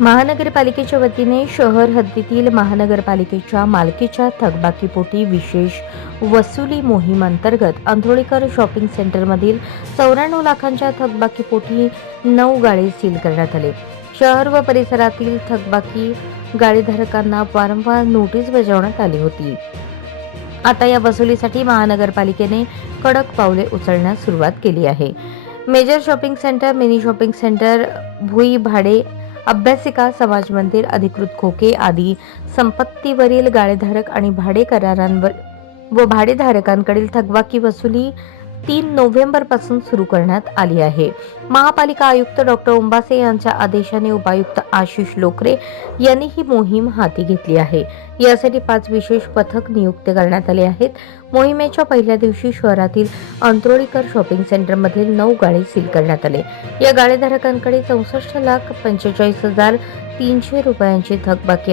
महानगरपालिकेच्या वतीने शहर हद्दीतील महानगरपालिकेच्या मालकीच्या थकबाकीपोटी विशेष वसुली मोहीम अंतर्गत आंधोळीकर शॉपिंग सेंटरमधील चौऱ्याण्णव लाखांच्या थकबाकीपोटी नऊ गाळे सील करण्यात आले. शहर व परिसरातील थकबाकी गाळीधारकांना वारंवार नोटीस बजावण्यात आली होती. आता या वसुलीसाठी महानगरपालिकेने कडक पावले उचलण्यास सुरुवात केली आहे. Major shopping centre mini shopping centre भुई भाडे अभ्यासिका समाज मंदिर अधिकृत खोके आदी संपत्तीवरील गाळेधारक आणि भाडे करारांवर व भाडेधारकांकडील थकबाकी वसुली तीन नोव्हेंबरपासून सुरू करण्यात आली आहे. महापालिका आयुक्त डॉक्टर उंबासे यांच्या आदेशाने उपायुक्त आशिष लोकरे यांनी ही मोहीम हाती घेतली आहे. यासाठी पाच विशेष पथक नियुक्त करण्यात आले आहेत. मोहिमेच्या पहिल्या दिवशी शहरातील अंत्रोळीकर शॉपिंग सेंटरमधील नऊ गाळे सील करण्यात आले. या गाळेधारकांकडे चौसष्ट लाख पंचेचाळीस हजार तीनशे रुपयांची थकबाकी